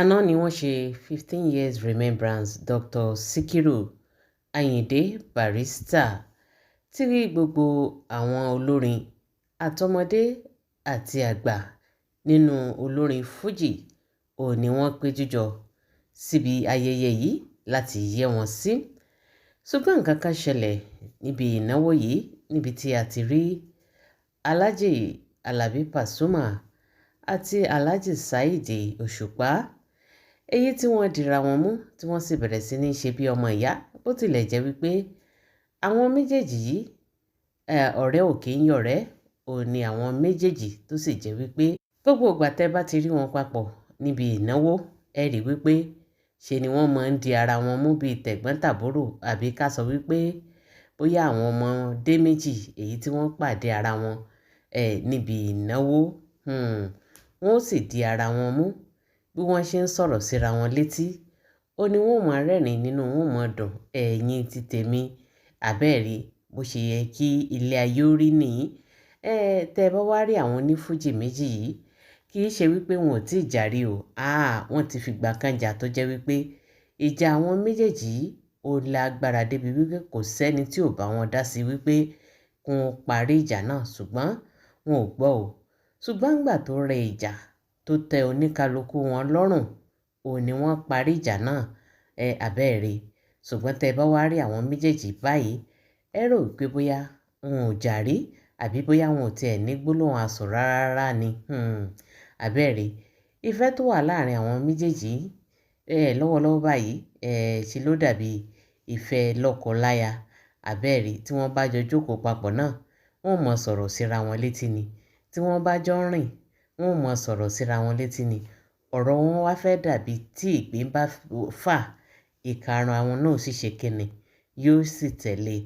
Àná ni wọ́n ṣe 15 years remembrance Dr. Sikiru Ayinde Barrister tí gbogbo àwọn olórin àtọmọdé àti àgbà nínú olórin Fuji ò ní wọ́n péjú jọ síbi ayẹyẹ yìí láti yẹ́ wọn sí. Ṣùgbọ́n nǹkan kan ṣẹlẹ̀ níbi ìnáwó yìí níbi tí a ti rí Alhaji Alabi Pasuma àti Alhaji Saheed Òṣùpá, èyí tí wọ́n dìra wọn mú tí wọ́n sì bẹ̀rẹ̀ sí ní ṣe bí ọmọ ìyá, bó tilẹ̀ jẹ́ wípé àwọn méjèèjì yìí ọ̀rẹ́ ò kì í yọ̀rẹ́, ò ní àwọn méjèèjì tó sì jẹ́ wípé gbogbo ìgbà tẹ́ bá ti rí wọn papọ̀ níbi ìnáwó ẹ rí wípé ṣe ni wọ́n máa ń di ara wọn mú bíi tẹ̀gbọ́n-tàbúrò, àbí ká sọ wípé bóyá àwọn ọmọdé méjì èyí tí wọ́n pàdé ara wọn níbi ìnáwó, wọ́n ó sì di ara wọn mú bí wọ́n ṣe ń sọ̀rọ̀ síra wọn létí. Ó ní wọ́n máa rẹ́rìn nínú wọn máa dùn, ẹ̀yin ti tèmi àbẹ́ẹ̀rí bó ṣe yẹ kí ilé ayé ó rí nìyí. Tẹ́ bá wá rí àwọn onífújì méjì yìí, kì í ṣe wípé wọn ò tí ì jàre o, wọ́n ti fìgbà kan jà tó jẹ́ wípé ìjà àwọn méjèèjì yìí ó lágbára débi wípé kò sẹ́ni tí ò bá wọn dá sí wípé kí wọ́n parí ìjà náà, ṣùgbọ́n wọn ò gbọ́ o. Ṣùgbọ́n nígbà tó rẹ ìjà tó tẹ oníkálukú wọn lọ́rùn, ni wọ́n parí ìjà náà, àbẹ́ẹ̀rí. Ṣùgbọ́n tẹ́ bá wá rí àwọn méjèèjì báyìí, ẹ rò wípé bóyá wọn ò jàre àbí bóyá wọn ò tiẹ̀ ní gbólóhùn asọ̀ rárá ni, àbẹ́ẹ̀rí. Ìfẹ́ tó wà láàrin àwọn méjèèjì lọ́wọ́lọ́wọ́ báyìí ṣe ló dàbí ìfẹ́ lọ́kọ-láya, àbẹ́ẹ̀rí. Tí wọ́n bá jọ jókòó papọ̀ náà, wọ́n ò mọ sọ̀rọ̀ síra wọn létí ni. Tí wọ́n bá jọ ń rìn, wọ́n ò mọ sọ̀rọ̀ síra wọn létí ni. Ọ̀rọ̀ wọn wá fẹ́ dàbí tí ìgbín bá fà, ìkarun àwọn náà sì ṣe kíni, yóò sì tẹ̀lé.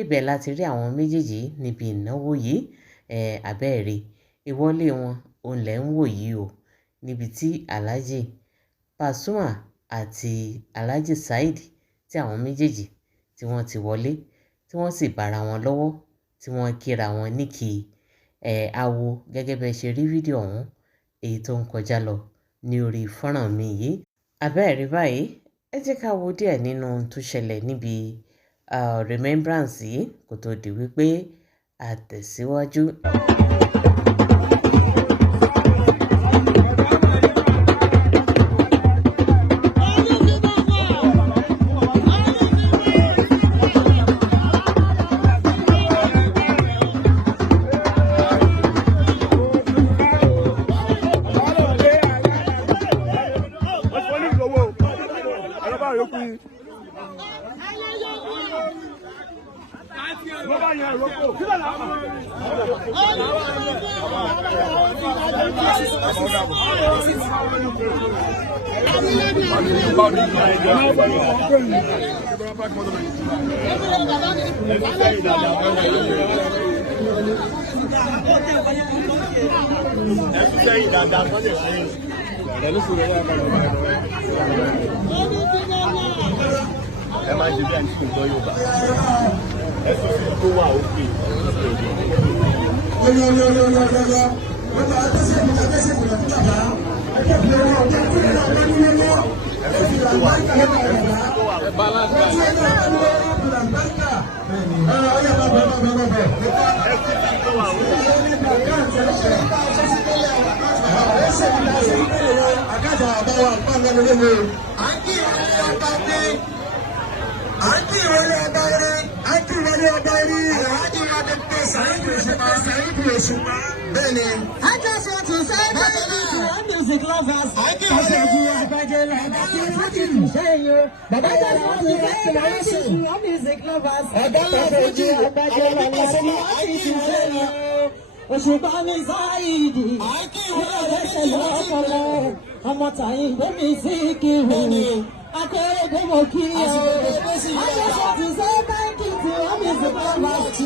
Ibẹ̀ láti rí àwọn méjèèjì níbi ìnáwó yìí, àbẹ́ẹ̀rí. Ìwọlé wọn òun lẹ̀ ń wò yìí o, níbi tí Alhaji Pasuma àti Alhaji Saheed tí àwọn méjèèjì tí wọ́n ti wọlé, tí wọ́n sì bára wọn lọ́wọ́, tí wọ́n kíra wọn níkì awo gẹ́gẹ́ bẹ́ẹ̀ ṣe rí fídíò ọ̀hún èyí tó ń kọjá lọ ní orí fọ́nrán mi yìí. Àbẹ́ẹ̀rí báyìí, ẹ jẹ́ ká wo díẹ̀ nínú ohun tó ṣẹlẹ̀ níbi remembrance yìí kó tó di wípé a tẹ̀síwájú. Ẹ máa ń ṣe bí àti kò gbọ́ Yorùbá. Ẹ sọ fún tó wà òkè. I just want to say thank you to all music lovers. I just want to say thank you to all music lovers. Òṣùpá mi Sáìdì, ọlọ́dẹ̀ẹ́sẹ̀ lọ́pọ̀lọ́, ọmọ tàyín gbẹ́mí sí kiri, akérèdé mo kí ẹ o. I just want to say thank you to all music lovers.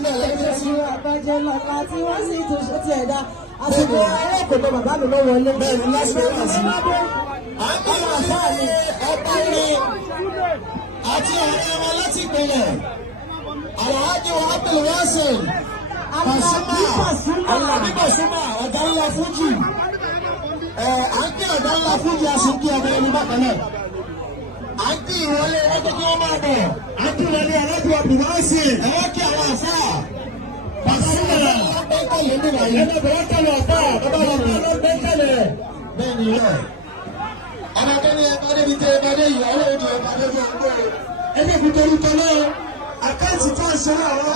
Ètò àgbájọ lọ́la tí wọ́n sì tún ṣe ti ẹ̀dá. Àsìkò ayé kò lọ bàbá mi ló wọlé. Bẹ́ẹ̀ni lásìkò àsìkò. Ọmọ àfáà mi, ọ̀pá mi, àti ọ̀rẹ́ ọmọ láti ìpínlẹ̀. Àwọn ájọ Abdul Wasil. Alabi Pasuma, ọ̀gá ńlá Fújì. À ń kí ọ̀gá ńlá Fújì, a sì ń kí ọmọ ẹni bákan náà. À ń kí ìwọlé wọn tó kí wọ́n máa bọ̀. À ń kí ìwọlé aláàjì wa Bùrọ́sì. Ẹ̀rọ kí àwọn àfà. Bàbá mi nà bẹ́ńkẹ̀lẹ̀ mi nà yẹn. Ẹ̀rọ bẹ́ńkẹ̀lẹ̀ ọ̀fà. Bàbá mi nà bẹ́ńkẹ̀lẹ̀. Bẹ́ẹ̀ ni yọ. Ọmọkẹ́ni ẹ̀ka débi tẹ ẹ̀ka dé ìyàwó òde ẹ̀ka dé bí ọgbẹ́. Ẹni kò torí tọ́ náà. Àkáǹtì tó ń ṣe àwọn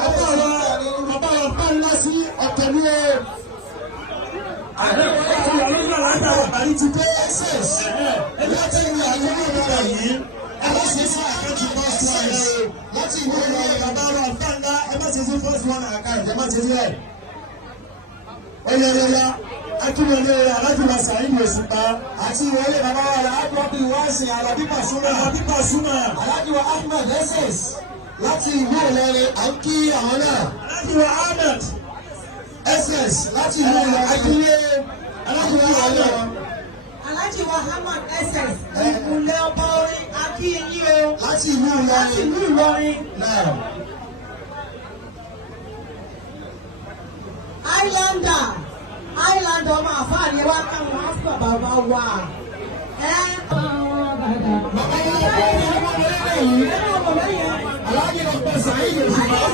bàbá wa bá ńlá sí ọ̀tẹ̀ ní ẹ̀. Àrí ti pé access. Ẹgbẹ́ tí ìwé àjọ náà bẹ̀rẹ̀ yìí. Ẹ bá ṣe sí àkáǹtì first one. Láti ìwé ìwé bàbá wa bá ńlá ẹ bá ṣe sí first one àkáǹtì ẹ má ṣe sílẹ̀. Oyeyeye Akínwélé Alájùmá Sàyìn Òṣùpá àti ìwọlé bàbá wa Alájùmá Wáṣẹ Alábí Pasuma Alájùmá Ahmed SS láti ìlú Ìlọrin à ń kí àwọn náà. Alájùmá Ahmed SS láti ìlú Ìlọrin Akínwé Alájùmá Ahmed. Alájùmá Ahmed SS ìkúnlẹ̀ ọba orin akínyìn o. Láti ìlú Ìlọrin. Islander ọmọ àfáàní wa káwọn afọ bàbá wa. Alájì Dr. Saheed Òṣùpá.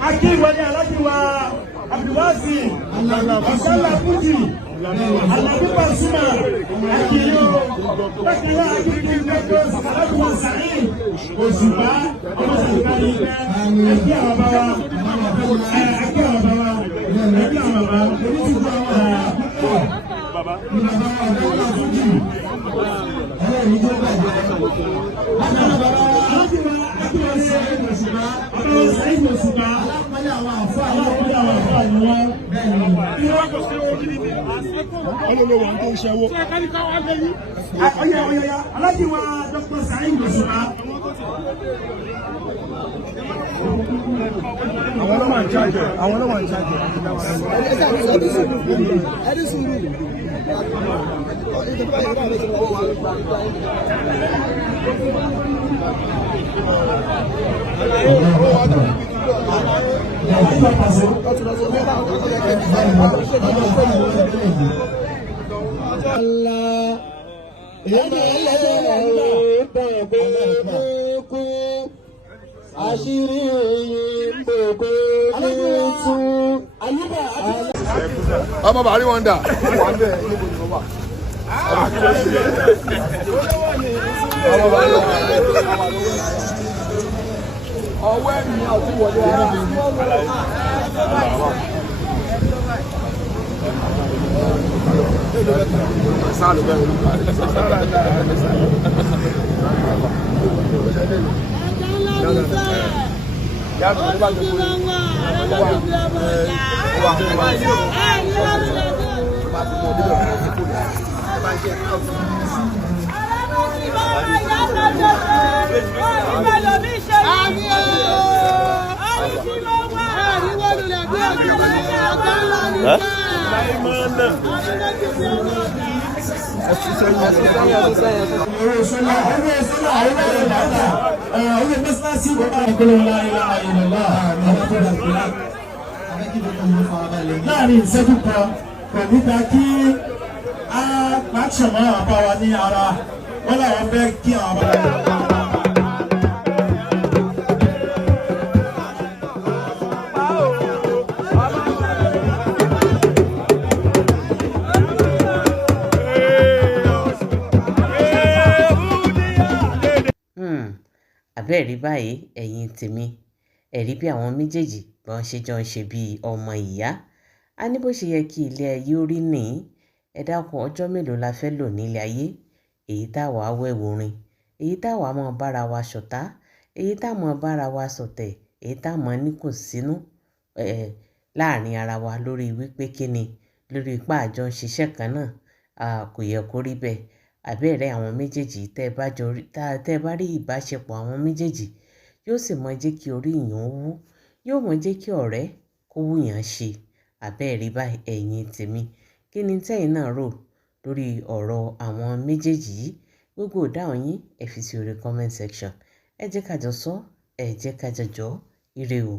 Aki wani Alhaji wa Abdulwasi Asala Kuti Alábí Pasuma Akiyo Bákanná Akíkí Lagos Alhaji wa Saheed Òṣùpá ọmọ sàgbáyé ẹbí àwọn bàbá ẹbí àwọn bàbá ẹbí àwọn bàbá èmi ti gbọ́ àwọn Alájì wa Dr. Saheed Òṣùpá. Àwọn ọlọ́wà ń jáde. Àwọn ọlọ́wà ń jáde. Àṣírí oyin gbogbo lóòtú. Ọmọ bàárí wọn dà. Ọwọ́ ẹ̀mí àti wọlé ara. Láàrin ìṣẹ́jú kan kò ní ta kí a pàṣẹ mọ́ àbá wa ní ara wọ́n làwọn fẹ́ kí àwọn àbá wa. Àbẹ́ẹ̀rí báyìí ẹ̀yin tèmi ẹ̀rí bí àwọn méjèèjì bọ́n ṣe jọ ń ṣe bíi ọmọ ìyá. A ní bó ṣe yẹ kí ilé ayé ó rí nìyí. Ẹ dákun ọjọ́ mélòó la fẹ́ lò nílé ayé? Èyí táwa wẹ̀wò rin, èyí táwa mọ̀ bára wa ṣọ̀tá, èyí táwọn bára wa ṣọ̀tẹ̀, èyí táwọn níkùnsínú láàrin ara wa lórí wípé kíni lórí ipá àjọ ń ṣiṣẹ́ kan náà kò yẹ kó rí bẹ́ẹ̀. Àbẹ́ẹ̀rẹ́ àwọn méjèèjì tẹ́ ẹ bá rí ìbáṣepọ̀ àwọn méjèèjì yóò sì mọ jẹ́ kí orí èèyàn wú, yóò mọ jẹ́ kí ọ̀rẹ́ kó wù yàn ṣe. Àbẹ́ẹ̀rí báyìí ẹ̀yin tèmi, kí ni tẹ́yin náà rò lórí ọ̀rọ̀ àwọn méjèèjì yìí? Gbogbo ìdáhùn yín ẹ fi sí orí comment section. Ẹ jẹ́ ká jọ sọ, ẹ jẹ́ ká jọ jọ́, ire o.